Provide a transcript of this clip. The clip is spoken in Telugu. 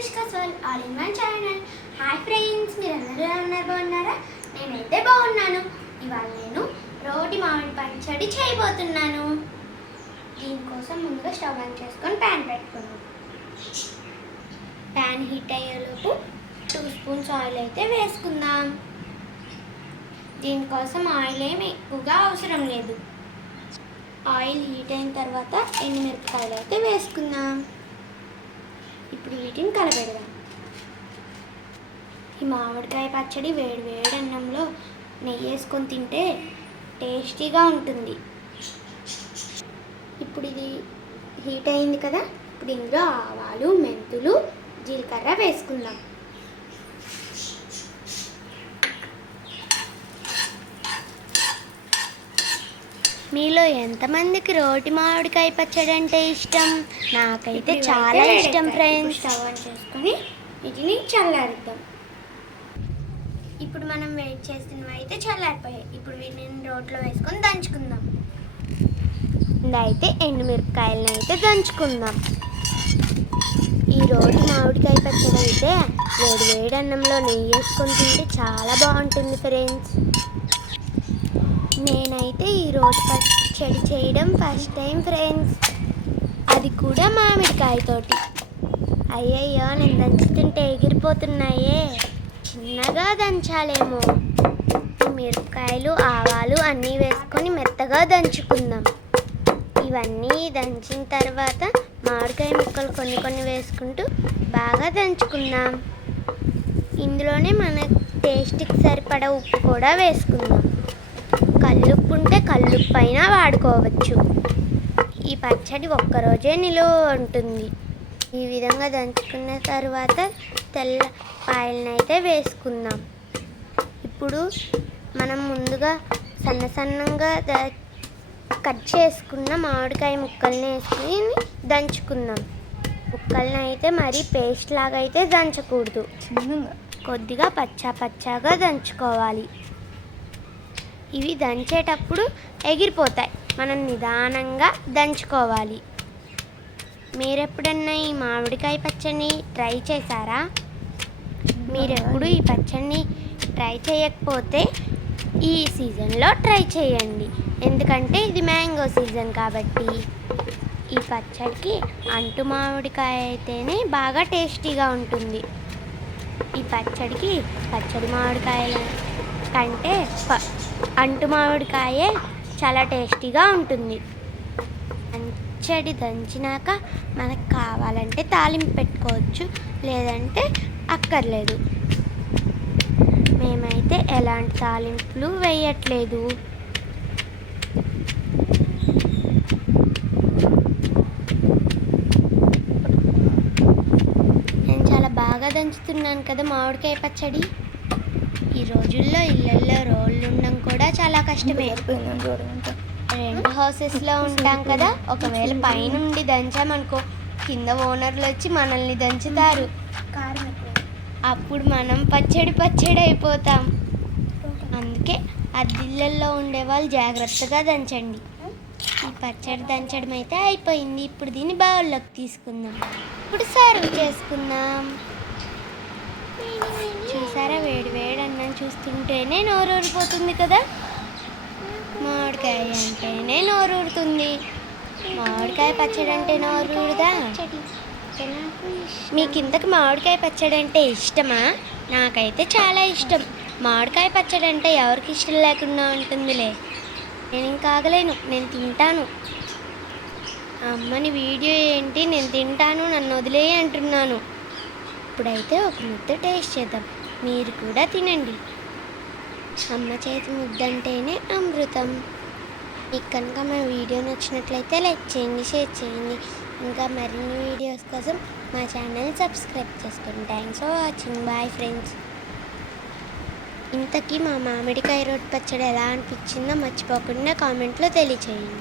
Anushka soul all in one channel hi friends మీరు అందరూ ఉన్నారు? బాగున్నారా నేనైతే బాగున్నాను. ఇవాళ నేను రోటి మామిడి పచ్చడి చేయబోతున్నాను. దీనికోసం ముందుగా స్టవ్ ఆన్ చేసుకొని ప్యాన్ పెట్టుకున్నాను ప్యాన్ హీట్ అయ్యేలోపు టూ స్పూన్స్ ఆయిల్ అయితే వేసుకుందాం. దీనికోసం ఆయిల్ ఏమి ఎక్కువగా అవసరం లేదు. ఆయిల్ హీట్ అయిన తర్వాత ఎండుమిరపకాయలు అయితే వేసుకుందాం. ఇప్పుడు వీటిని కలపెడదాం. ఈ మామిడికాయ పచ్చడి వేడి వేడి అన్నంలో నెయ్యి వేసుకొని తింటే టేస్టీగా ఉంటుంది. ఇప్పుడు ఇది హీట్ అయింది కదా ఇప్పుడు ఇందులో ఆవాలు మెంతులు జీలకర్ర వేసుకుందాం. మీలో ఎంతమందికి రోటి మామిడికాయ పచ్చడి అంటే ఇష్టం? నాకైతే చాలా ఇష్టం. ఫ్రెండ్స్. స్టవ్ ఆన్ చేసుకొని వీటిని చల్లారుద్దాం. ఇప్పుడు మనం వెయిట్ చేసినవి అయితే చల్లారిపోయాయి. ఇప్పుడు వీటిని రోట్లో వేసుకొని దంచుకుందాం. అయితే ఎండుమిరపకాయలను అయితే దంచుకుందాం. ఈ రోటి మామిడికాయ పచ్చడి అయితే వేడి వేడి అన్నంలో నెయ్యి వేసుకొని తింటే చాలా బాగుంటుంది ఫ్రెండ్స్. నేనైతే ఈ రోటి పచ్చడి చేయడం ఫస్ట్ టైం ఫ్రెండ్స్ అది కూడా మామిడికాయతోటి. అయ్యయ్యో నేను దంచుతుంటే ఎగిరిపోతున్నాయే. చిన్నగా దంచాలేమో. మిరపకాయలు ఆవాలు అన్నీ వేసుకొని మెత్తగా దంచుకుందాం. ఇవన్నీ దంచిన తర్వాత మామిడికాయ ముక్కలు కొన్ని కొన్ని వేసుకుంటూ బాగా దంచుకుందాం. ఇందులోనే మన టేస్ట్కి సరిపడా ఉప్పు కూడా వేసుకుందాం. కల్లుప్పు ఉంటే కల్లుప్పు అయినా వాడుకోవచ్చు. ఈ పచ్చడి ఒక్కరోజే నిలువ ఉంటుంది. ఈ విధంగా దంచుకున్న తర్వాత తెల్ల పాయలను అయితే వేసుకుందాం. ఇప్పుడు మనం ముందుగా సన్న సన్నంగా ద- కట్ చేసుకున్న మామిడికాయ ముక్కల్ని వేసుకుని దంచుకుందాం. ముక్కల్ని అయితే మరీ పేస్ట్ లాగా అయితే దంచకూడదు కొద్దిగా పచ్చా పచ్చాగా దంచుకోవాలి. ఇవి దంచేటప్పుడు ఎగిరిపోతాయి. మనం నిదానంగా దంచుకోవాలి. మీరెప్పుడన్నా ఈ మామిడికాయ పచ్చడిని ట్రై చేశారా? మీరెప్పుడు ఈ పచ్చడిని ట్రై చేయకపోతే ఈ సీజన్లో ట్రై చేయండి. ఎందుకంటే ఇది మ్యాంగో సీజన్ కాబట్టి. ఈ పచ్చడికి అంటు మామిడికాయ అయితేనే బాగా టేస్టీగా ఉంటుంది. ఈ పచ్చడికి పచ్చడి మామిడికాయల కంటే అంటు మామిడికాయే చాలా టేస్టీగా ఉంటుంది. పచ్చడి దంచినాక మనకు కావాలంటే తాలింపు పెట్టుకోవచ్చు లేదంటే అక్కర్లేదు. మేమైతే ఎలాంటి తాలింపులు వేయట్లేదు. నేను చాలా బాగా దంచుతున్నాను కదా మామిడికాయ పచ్చడి. ఈ రోజుల్లో ఇళ్ళల్లో చాలా కష్టమే. రెండు చూడమంటే రెంట్ హౌసెస్లో ఉంటాం కదా. ఒకవేళ పైనుండి దంచామనుకో కింద ఓనర్లు వచ్చి మనల్ని దంచుతారు. అప్పుడు మనం పచ్చడి పచ్చడి అయిపోతాం. అందుకే అద్దిళ్ళల్లో ఉండేవాళ్ళు జాగ్రత్తగా దంచండి. ఈ పచ్చడి దంచడం అయితే అయిపోయింది. ఇప్పుడు దీన్ని బౌల్లోకి తీసుకుందాం. ఇప్పుడు సర్వ్ చేసుకుందాం. చూసారా? వేడి వేడి చూస్తుంటేనే నోరు ఊరిపోతుంది కదా? మామిడికాయ అంటేనే నోరు ఊరుతుంది మామిడికాయ పచ్చడి అంటే నోరు ఊరుదా మీకు ఇంతకు మామిడికాయ పచ్చడి అంటే ఇష్టమా? నాకైతే చాలా ఇష్టం. మామిడికాయ పచ్చడి అంటే ఎవరికి ఇష్టం లేకుండా ఉంటుందిలే. నేను ఇంకా ఆగలేను. నేను తింటాను. అమ్మని వీడియో ఏంటి? నేను తింటాను. నన్ను వదిలే అంటున్నాను. ఇప్పుడైతే ఒక ముద్ద టేస్ట్ చేద్దాం. మీరు కూడా తినండి. అమ్మ చేతి ముద్ద అంటేనే అమృతం. మీకు కనుక మా వీడియో నచ్చినట్లయితే లైక్ చేయండి షేర్ చేయండి. ఇంకా మరిన్ని వీడియోస్ కోసం మా ఛానల్ని సబ్స్క్రైబ్ చేసుకోండి. Thanks for watching bye friends ఇంతకీ మా మామిడికాయ రోడ్ పచ్చడి ఎలా అనిపించిందో మర్చిపోకుండా కామెంట్లో తెలియచేయండి.